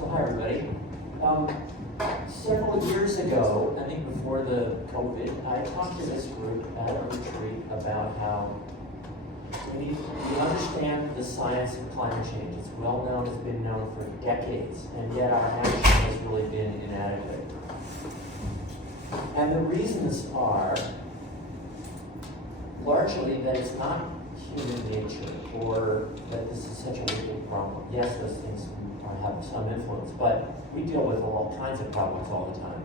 So hi everybody. Several years ago, I think before the COVID, I talked to this group at a retreat about how we understand the science of climate change. It's well known, it's been known for decades, and yet our action has really been inadequate. And the reasons are largely that it's not human nature, or that this is such a wicked problem. Yes, those things have some influence, but we deal with all kinds of problems all the time.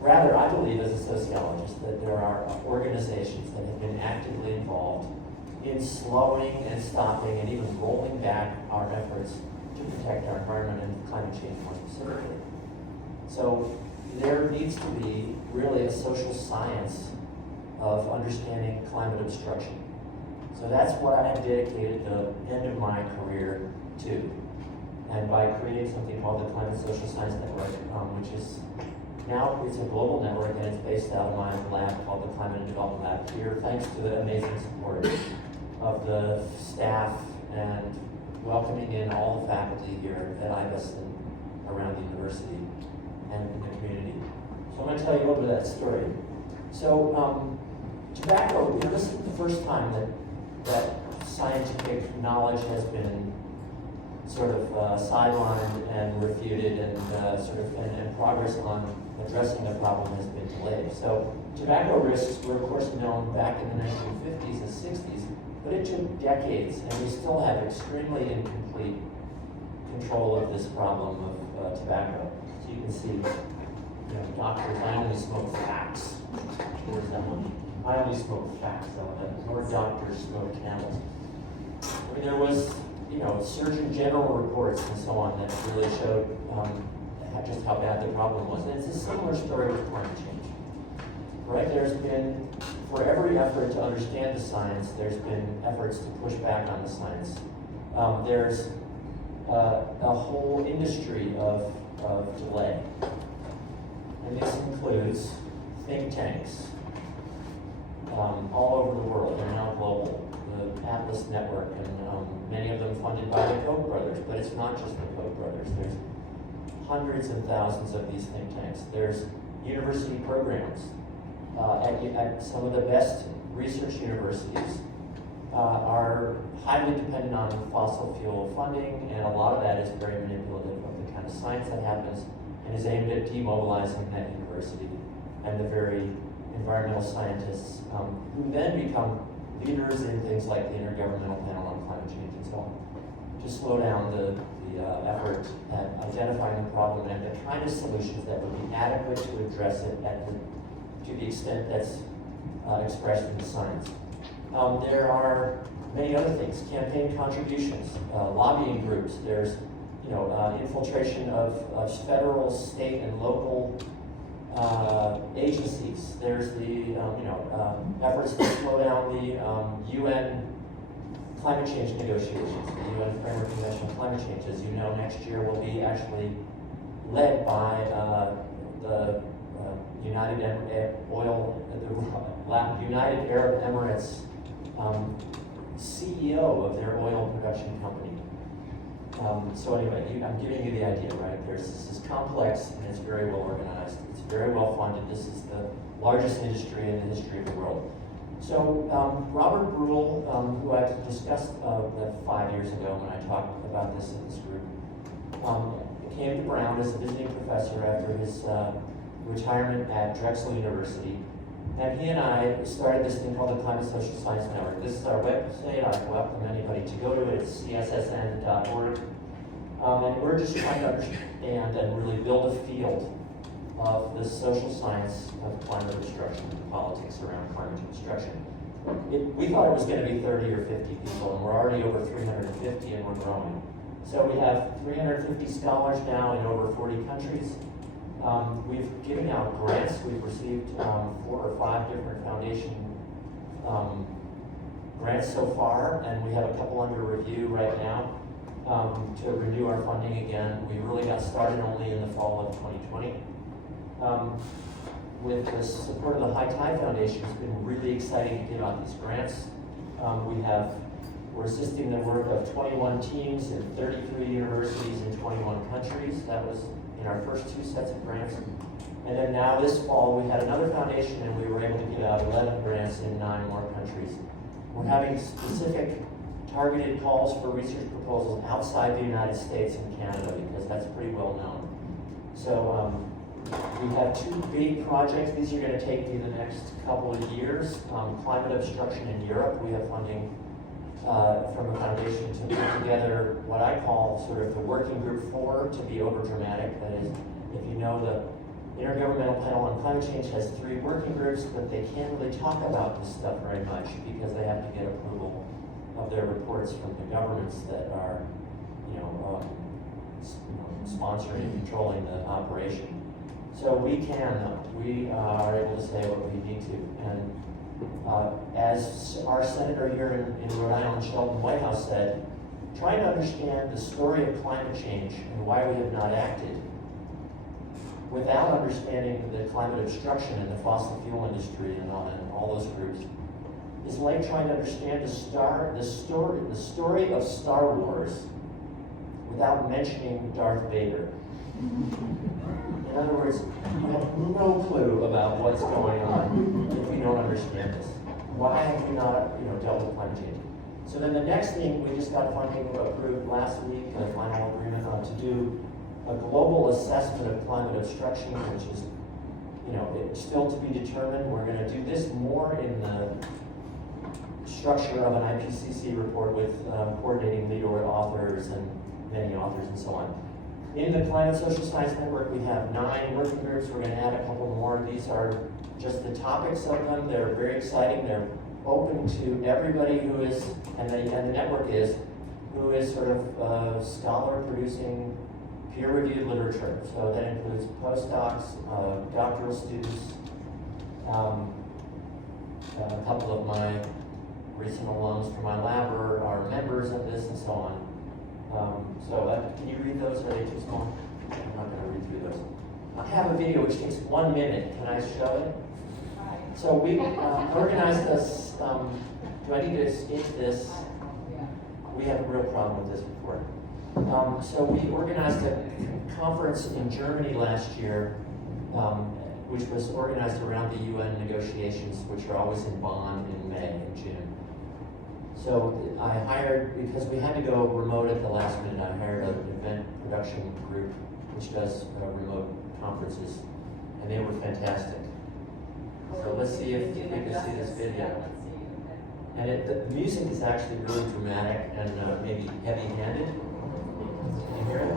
Rather, I believe as a sociologist that there are organizations that have been actively involved in slowing and stopping and even rolling back our efforts to protect our environment and climate change more specifically. So there needs to be really a social science of understanding climate obstruction. So that's what I have dedicated the end of my career to. And by creating something called the Climate Social Science Network, which is now it's a global network and it's based out of my lab called the Climate and Development Lab here, thanks to the amazing support of the staff and welcoming in all the faculty here at IBES and around the university and in the community. So I'm going to tell you a little bit of that story. So tobacco, this is the first time that scientific knowledge has been sort of sidelined and refuted, and and progress on addressing the problem has been delayed. So tobacco risks were of course known back in the 1950s and 60s, but it took decades, and we still have extremely incomplete control of this problem of tobacco. So you can see, doctors, I only smoke facts. There's that one. I only smoke facts, more doctors smoke camels. I mean, there was Surgeon General reports and so on that really showed just how bad the problem was. And it's a similar story with climate change, right? There's been, for every effort to understand the science, there's been efforts to push back on the science. There's a whole industry of delay. And this includes think tanks all over the world. They're now global. The Atlas Network, and many of them funded by the Koch brothers, but it's not just the Koch brothers. There's hundreds and thousands of these think tanks. There's university programs at some of the best research universities are highly dependent on fossil fuel funding, and a lot of that is very manipulative of the kind of science that happens and is aimed at demobilizing that university and the very environmental scientists who then become leaders in things like the Intergovernmental Panel on Climate Change and so on, to slow down the effort at identifying the problem and the kind of solutions that would be adequate to address it to the extent that's expressed in the science. There are many other things: campaign contributions, lobbying groups. There's infiltration of federal, state, and local agencies. There's the efforts to slow down the UN climate change negotiations, the UN Framework Convention on Climate Change. As you know, next year will be actually led by the United Arab Emirates CEO of their oil production company. So anyway, I'm giving you the idea, right? This is complex and it's very well organized. It's very well funded. This is the largest industry in the history of the world. So Robert Brule, who I discussed 5 years ago when I talked about this in this group, came to Brown as a visiting professor after his retirement at Drexel University. And he and I started this thing called the Climate Social Science Network. This is our website. I welcome anybody to go to it. It's cssn.org. And we're just trying to understand and really build a field of the social science of climate obstruction and politics around climate obstruction. We thought it was going to be 30 or 50 people, and we're already over 350, and we're growing. So we have 350 scholars now in over 40 countries. We've given out grants. We've received 4 or 5 different foundation grants so far, and we have a couple under review right now to renew our funding again. We really got started only in the fall of 2020. With the support of the High Tide Foundation, it's been really exciting to give out these grants. We're assisting the work of 21 teams in 33 universities in 21 countries. That was in our first 2 sets of grants. And then now this fall, we had another foundation and we were able to give out 11 grants in 9 more countries. We're having specific targeted calls for research proposals outside the United States and Canada because that's pretty well known. So we have 2 big projects. These are going to take me the next couple of years. Climate obstruction in Europe. We have funding from the foundation to put together what I call sort of the working group 4 to be overdramatic. That is, if you know, the Intergovernmental Panel on Climate Change has 3 working groups, but they can't really talk about this stuff very much because they have to get approval of their reports from the governments that are, sponsoring and controlling the operation. So we are able to say what we need to. And as our senator here in Rhode Island, Sheldon Whitehouse, said, trying to understand the story of climate change and why we have not acted without understanding the climate obstruction in the fossil fuel industry and all those groups is like trying to understand the story of Star Wars without mentioning Darth Vader. In other words, you have no clue about what's going on if you don't understand this. Why have we not, dealt with climate change? So then the next thing, we just got funding approved last week, a final agreement to do a global assessment of climate obstruction, which is, it's still to be determined. We're going to do this more in the structure of an IPCC report with coordinating lead authors and many authors and so on. In the Climate Social Science Network, we have 9 working groups. We're going to add a couple more. These are just the topics of them. They're very exciting. They're open to everybody who is, and the network is, who is sort of scholar producing peer-reviewed literature. So that includes postdocs, doctoral students, a couple of my recent alums from my lab are members of this and so on. Can you read those? Are they too small? I'm not going to read through those. I have a video which takes 1 minute. Can I show it? So we organized this. Do I need to skip this? We had a real problem with this before. So we organized a conference in Germany last year, which was organized around the UN negotiations, which are always in Bonn in May and June. So I hired, because we had to go remote at the last minute, I hired an event production group which does remote conferences, and they were fantastic. So let's see if we can see this video. And the music is actually really dramatic and maybe heavy-handed. Can you hear it?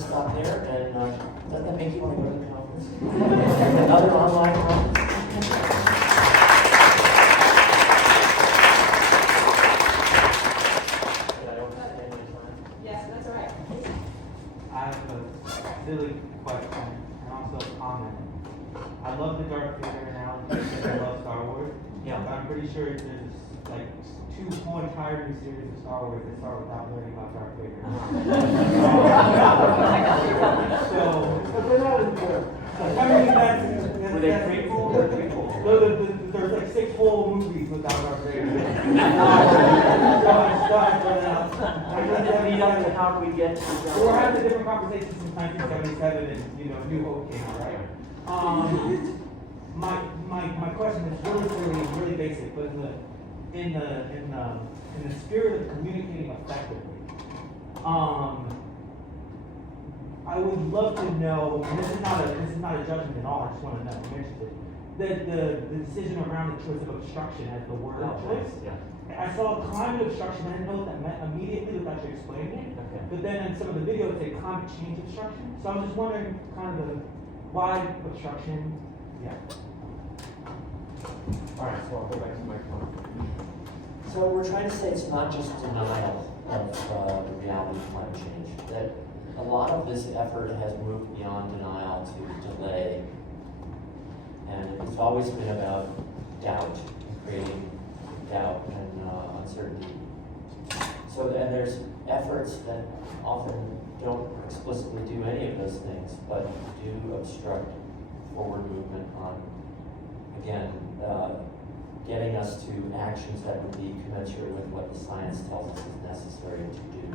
Stop there, and does that make you want to go to the conference? Another online conference? Did I overstay any time? Yes, that's all right. I have a silly question and also a comment. I love the Darth Vader analogy because I love Star Wars. Yeah. But I'm pretty sure there's like 2 whole entire new series of Star Wars that start without learning about Darth Vader. Were they prequel or prequel? No, there's like 6 whole movies without Darth Vader. young, how do we get to the We're having a different conversation since 1977 and, you know, New Hope came out, right? My question is really basic, but in the spirit of communicating effectively, I would love to know, and this is not a judgment at all, I just want to know, I'm interested, the decision around the choice of obstruction as the word choice. Yeah. I saw climate obstruction, I didn't know what that meant immediately without you explaining it. Okay. But then in some of the videos, it said climate change obstruction. So I'm just wondering kind of why obstruction, yeah. All right, so I'll go back to my phone. So we're trying to say it's not just denial of the reality of climate change, that a lot of this effort has moved beyond denial to delay, and it's always been about doubt, creating doubt and uncertainty. So then there's efforts that often don't explicitly do any of those things, but do obstruct forward movement on, again, getting us to actions that would be commensurate with what the science tells us is necessary to do.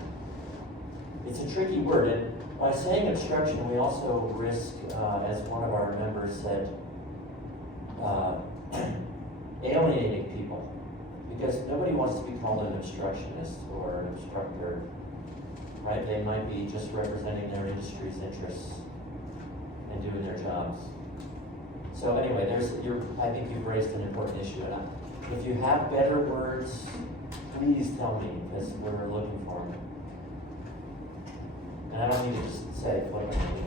It's a tricky word, and by saying obstruction, we also risk, as one of our members said, alienating people. Because nobody wants to be called an obstructionist or an obstructor, right? They might be just representing their industry's interests and doing their jobs. So anyway, I think you've raised an important issue, and if you have better words, please tell me, because we're looking for them. And I don't need to just say flippantly,